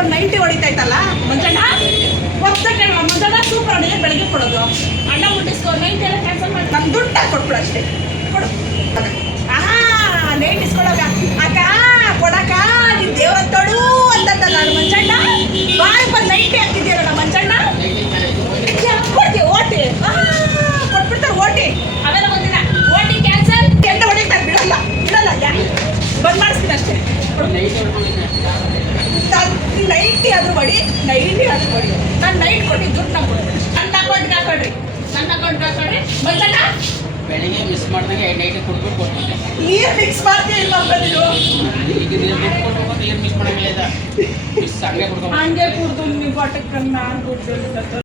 ಒಂದು 90 ಹೊಡಿತೈತಲ್ಲ ಮಂಜಣ್ಣ. ಒಪ್ಸಕ್ಕೆ ಮಂಜಣ್ಣ ಸೂಪರ್ ಅಡಿಗೆ ಬೆಳಗ್ಗೆ ಕೊಡೋದು. ಅಣ್ಣ ಮುಟ್ಟಿಸ್ಕೊ 90 ಎಲ್ಲ ಕ್ಯಾನ್ಸಲ್ ಮಾಡಿ. ನಮ್ಮ ದುಡ್ಡು ಕೊಟ್ಬಿಡು ಅಷ್ಟೇ. ಕೊಡು. ನೈಟ್ ಇಸ್ಕೊಳಗ ಅಕ್ಕ ಕೊಡಕ್ಕ ನೀನು ದೇವ್ರ ತೊಡು ಅಂತಂದ ನಾನು ಮಂಜಣ್ಣ. ಬಾಯ್ ಬಂದು 90 ಹಾಕಿದ್ದೀರಲ್ಲ ಮಂಜಣ್ಣ. ಕೊಡ್ತೀವಿ ಓಟಿ. ಕೊಟ್ಬಿಡ್ತಾರೆ ಓಟಿ. ಅವೆಲ್ಲ ಬಂದಿಲ್ಲ. OT cancel. ಎಂತ ಹೊಡಿತಾರೆ ಬಿಡಲ್ಲ ಬಿಡಲ್ಲ. ಬಂದ್ ಮಾಡಿಸ್ತೀನಿ ಅಷ್ಟೇ. 90 ಆದ್ರೂ ಮಾಡಿ 90 ಆದ್ರೂ ಮಾಡಿ. ನಾನು ನೈಟ್ ಕೊಟ್ಟು ದುಡ್ಡು ನಾವು ಕೊಡ್ತೀನಿ. ನನ್ನ ಅಕೌಂಟ್ಗೆ ಹಾಕೊಡ್ರಿ. ನನ್ನ ಅಕೌಂಟ್ಗೆ ಹಾಕೊಡ್ರಿ ಮಂಜಣ್ಣ. ಬೆಳಿಗ್ಗೆ ಮಿಸ್ ಮಾಡ್ದಂಗೆ ನೈಟ್ ಕೊಟ್ಬಿಟ್ಟು ಕೊಡ್ತೀನಿ. ನೀರು ಮಿಕ್ಸ್ ಮಾಡ್ತೀವಿ ಇಲ್ಲ ನೀನು. ಈಗ ನೀರು ಕೊಟ್ಟು ನೀರು ಮಿಸ್ ಮಾಡಂಗಿಲ್ಲ. ಮಿಸ್ ಹಂಗೆ ಕೊಡ್ಕೊಂಡು ಹಂಗೆ ಕುಡ್ದು ನೀವು ಬಾಟಕ್ಕೆ ನಾನು ದುಡ್ಡು